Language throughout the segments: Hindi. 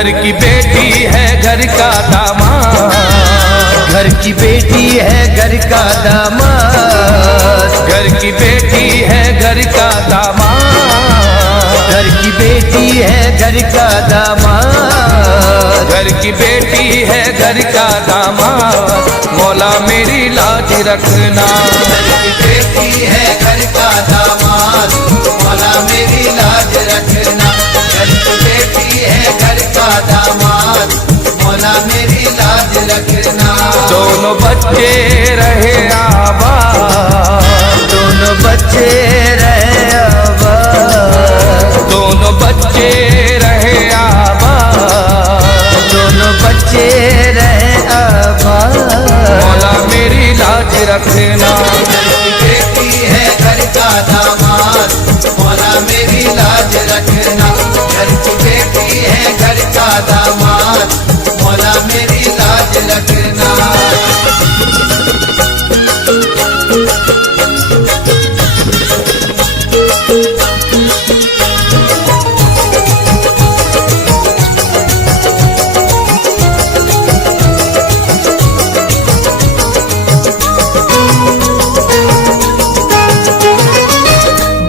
घर की बेटी है घर का दामाद, घर की बेटी है घर का दामाद, घर की बेटी है घर का दामाद, घर की बेटी है घर का दामाद, घर की बेटी है घर का दामाद, मौला मेरी लाज रखना। घर की बेटी है घर का दामाद, मौला मेरी लाज रखना। घर की बेटी है घर का दामाद, मौला मेरी लाज रखना। दोनों बच्चे रहे आबाद, दोनों बच्चे रहे आबाद, दोनों बच्चे रहे आबाद, दोनों बच्चे रहे आबाद, मौला मेरी लाज रखना। घर की बेटी है घर का दामाद, मौला मेरी लाज रखना। घर की बेटी है घर का दामाद, मौला मेरी लाज रखना।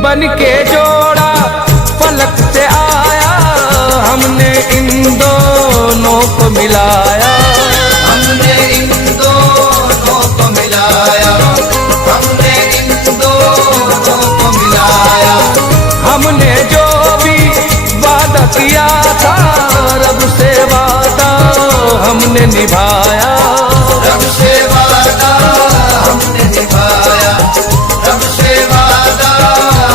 बन के जोड़ा फलक से आया, हमने इन दोनों को मिलाया, हमने इन दोनों को मिलाया, हमने इन दोनों को मिलाया। हमने जो भी वादा किया था रब से वादा हमने निभाया, रब से वादा हमने निभाया, रब से वादा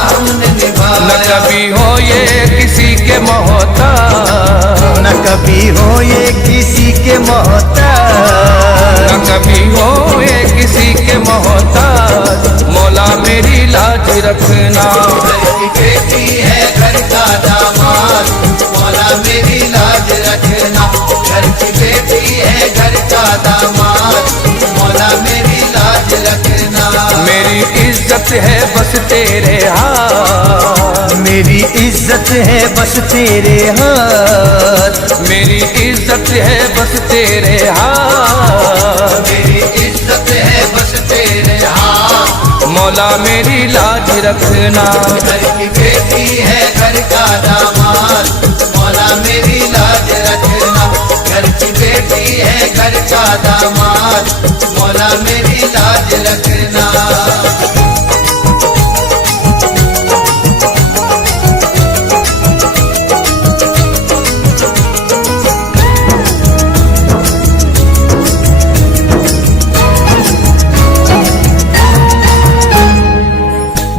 हमने निभाया। न कभी हो ये किसी के मोहताज, न कभी हो ये किसी के मोहताज, न कभी हो ये किसी के मोहताज, मौला मेरी लाज रखना। घर की बेटी है घर का दामाद, मौला मेरी लाज रखना। घर की बेटी है घर का दामाद, मौला मेरी लाज रखना। मेरी इज्जत है बस तेरे हाथ, मेरी इज्जत है बस तेरे हाथ, मेरी इज्जत है बस तेरे हाथ, मेरी इज्जत है बस तेरे हाथ, मौला मेरी लाज रखना। घर की बेटी है घर का दामाद, मौला मेरी लाज रखना। घर की बेटी है घर का दामाद, मौला मेरी लाज रखना।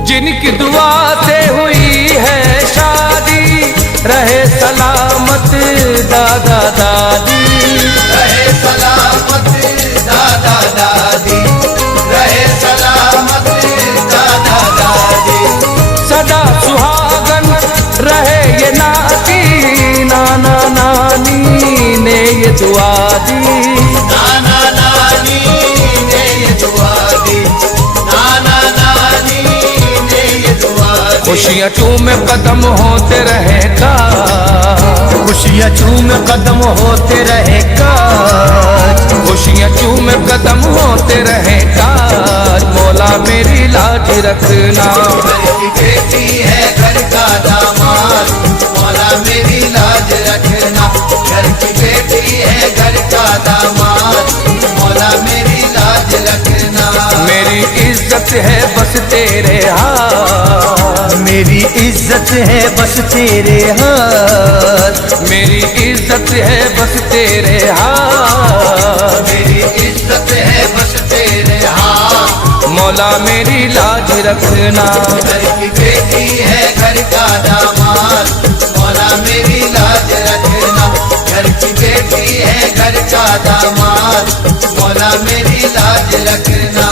जिनकी दुआ से हुई है शादी, रहे सलामत दादा दादी, रहे सलामत दादा दादी, रहे सलामत दादा दादी। सदा सुहागन रहे ये नाती, नाना नानी ने ये दुआ दी, नाना नानी ने ये दुआ दी, नाना नानी ने ये दुआ दी। खुशियाँ चूमे कदम होते रहे काज, खुशियाँ चूम कदम होते रहे काज, खुशियाँ चूमे कदम होते रहे काज, मौला मेरी लाज रखना। घर की बेटी है घर का दामाद, मौला मेरी लाज रखना। घर की बेटी है घर का दामाद, मौला मेरी लाज रखना। मेरी इज्जत है बस तेरे हाथ, मेरी इज्जत है बस तेरे हाथ, मेरी इज्जत है बस तेरे हाथ, मेरी इज्जत है बस तेरे हाथ, मौला मेरी लाज रखना। घर की बेटी है घर का दामाद, मौला मेरी लाज रखना। घर की बेटी है घर का दामाद, मौला मेरी लाज रखना।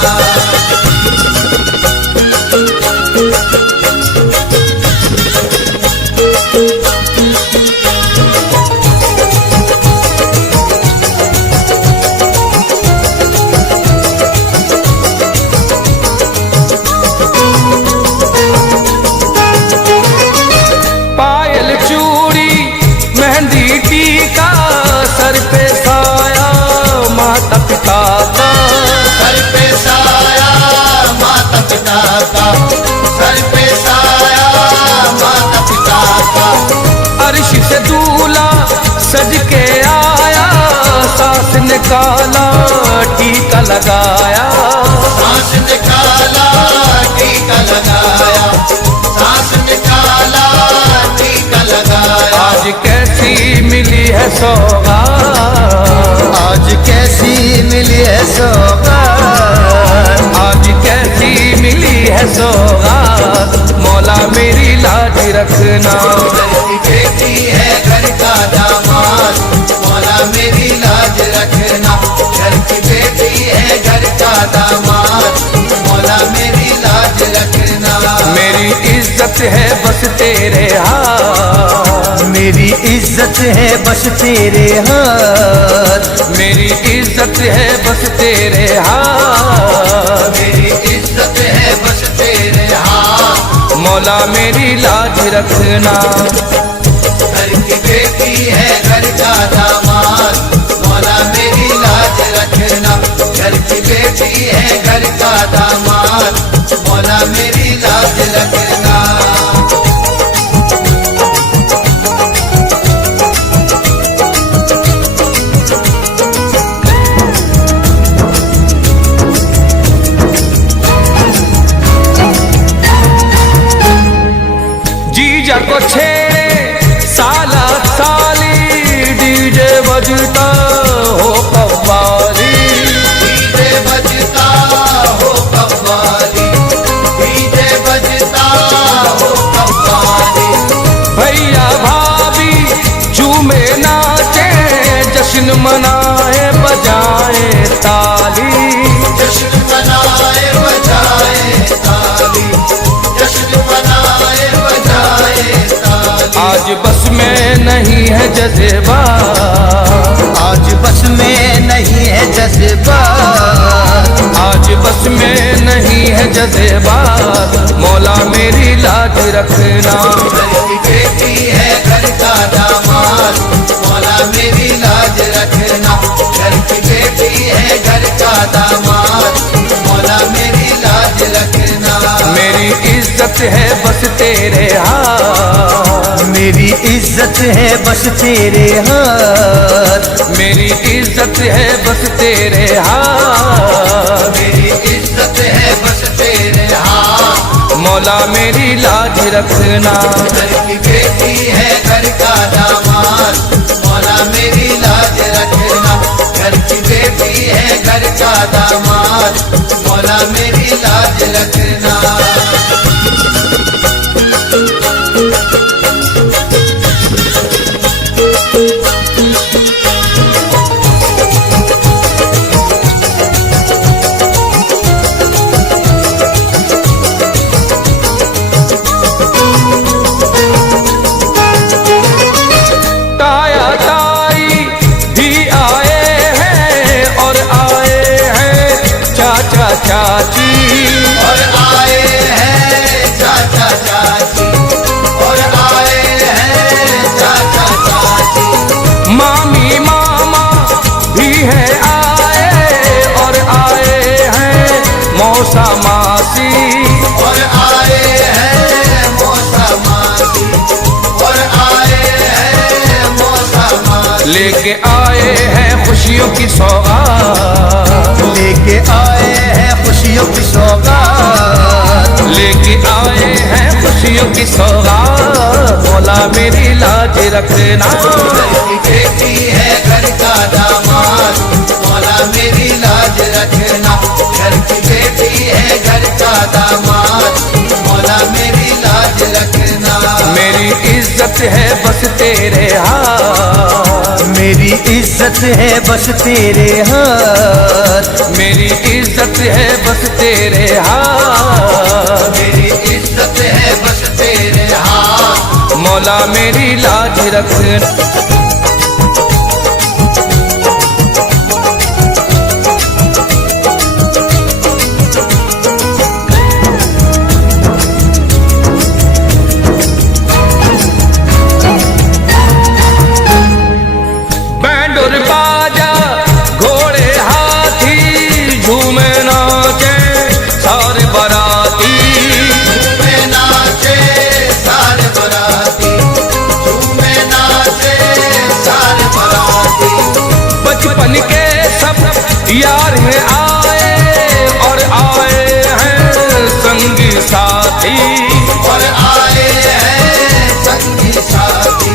पायल चूड़ी मेहंदी टीका निकाला टीका लगाया, सांस निकाला टीका लगाया, सांस निकाला टीका लगाया। आज कैसी मिली है सौगात, आज कैसी मिली है सौगात, आज कैसी मिली है सौगात, मौला मेरी लाज रखना। घर की बेटी है घर का दामाद, मौला मेरी लाज रखना। घर की बेटी है घर का दामाद, मौला मेरी लाज रखना। मेरी इज्जत है बस तेरे हाथ, मेरी इज्जत है बस तेरे हाथ, मेरी इज्जत है बस तेरे हाथ, मेरी इज्जत है बस तेरे हाथ, मौला मेरी लाज रखना। घर की बेटी है घर का दामाद, मौला मेरी लाज रखना। घर की बेटी है घर का दामाद, मौला मेरी लाज रखना। जीजा को छेड़े साला साली, डीजे बजता हो कव्वाली, डीजे बजता हो कव्वाली, डीजे बजता हो कव्वाली। भैया भाभी झूमे नाचे, जश्न मनाए बजाए ताली, जश्न मनाए बजाए ताली, जश्न मनाए बजाए ताली। आज बस में नहीं है जज़्बा, आज बस में नहीं है जज्बा, आज बस में नहीं है जज़्बा, मौला मेरी लाज रखना। घर की बेटी है घर का दामाद, मौला मेरी लाज रखना। घर की बेटी है घर का दामाद, मौला मेरी लाज रखना। मेरी इज्जत है बस तेरे हाथ, मेरी इज्जत है बस तेरे हाथ, मेरी इज्जत है बस तेरे हाथ, मेरी इज्जत है बस तेरे हाथ, मौला मेरी लाज रखना। घर की बेटी है घर का दामाद, मौला मेरी लाज रखना। घर की बेटी है घर का दामाद, मौला मेरी लाज रखना। ताया ताई भी आए हैं और आए हैं चाचा चाची, और आए हैं चाचा चाची, और आए हैं चाचा चाची। मामी मामा भी हैं आए और आए हैं मौसा मासी, और आए हैं मौसा मासी, और आए हैं मौसा मासी। लेके आए हैं खुशियों की सौगात, लेके आए हैं खुशियों की सौगात, लेके आए हैं खुशियों की सौगात, मौला मेरी लाज रखना। घर की बेटी है घर का दामाद, मौला मेरी लाज रखना। घर की बेटी है घर का दामाद, मौला मेरी लाज रखना। मेरी इज्जत है बस तेरे हाथ, मेरी इज्जत है बस तेरे हाथ, मेरी इज्जत है बस तेरे हाथ, मेरी इज्जत है बस तेरे हाथ, मौला मेरी लाज रखना। बैंड और बाजा घोड़े हाथी झूमे नाचे सारे बाराती, झूमे नाचे सारे बराती, झूमे नाचे यार है आए और आए हैं संगी साथी, और आए हैं संगी साथी,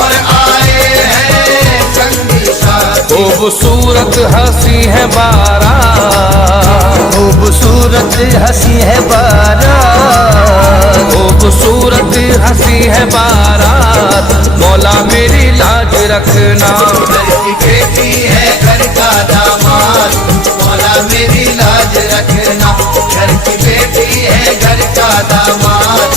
और आए हैं संगी साथी। खूबसूरत हंसी है बारात, खूबसूरत हंसी है बारात, खूबसूरत हंसी है बारात, मौला मेरी लाज रखना। घर की बेटी है घर का दामाद, मौला मेरी लाज रखना। घर की बेटी है घर का दामाद,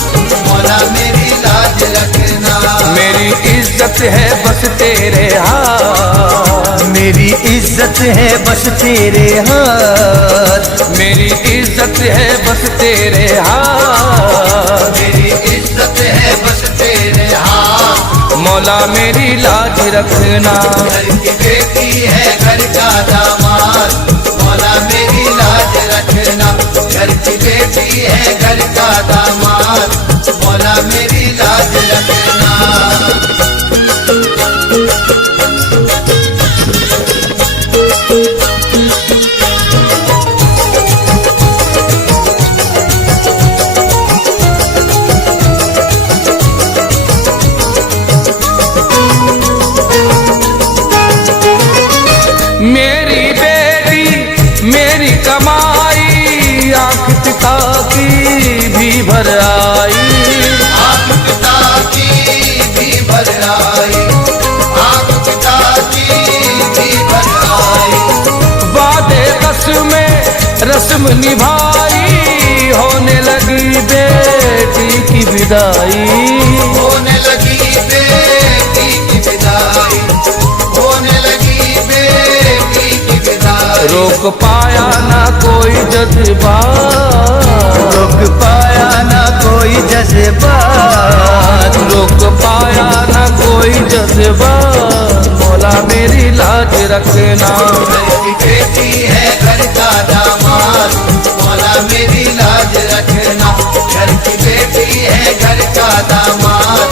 मौला मेरी लाज रखना। मेरी इज्जत है बस तेरे हाथ, मेरी इज्जत है बस तेरे हाथ, मेरी इज्जत है बस तेरे हाथ, मेरी इज्जत है बस तेरे हाथ, मौला मेरी लाज रखना। घर की बेटी है घर का दामाद, मौला मेरी लाज रखना। घर की बेटी है घर का दामाद, मौला मेरी लाज रखना। मेरी बेटी मेरी कमाई, आँख पिता की भी भर आई, आँख पिता की भी भर आई, आँख पिता की भी भर आई। वादे रस्म निभाई, होने लगी बेटी की विदाई, होने लगी बेटी की विदाई, होने लगी बेटी की विदाई। रोक पाया ना कोई जज्बात, रोक पाया ना कोई जज्बात, रोक पाया ना कोई जज्बात, मौला मेरी लाज रखना। घर की बेटी है घर का दामाद, मौला मेरी लाज रखना। घर की बेटी है घर का दामाद,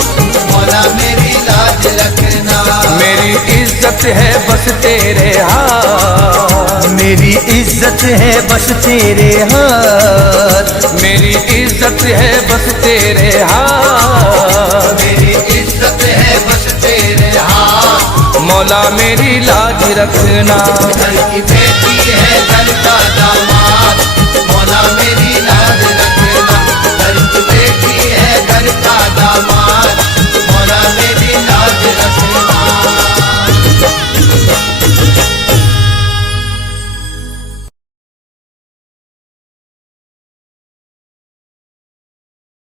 मौला मेरी लाज रखना। मेरी इज्जत है बस तेरे हाथ, मेरी इज्जत है बस तेरे हाथ, मेरी इज्जत है बस तेरे हाथ, मेरी इज्जत है बस तेरे हाथ, मौला मेरी लाज रखना। घर की बेटी है घर का दामाद, मौला मेरी लाज रखना। घर की बेटी है घर का दामाद,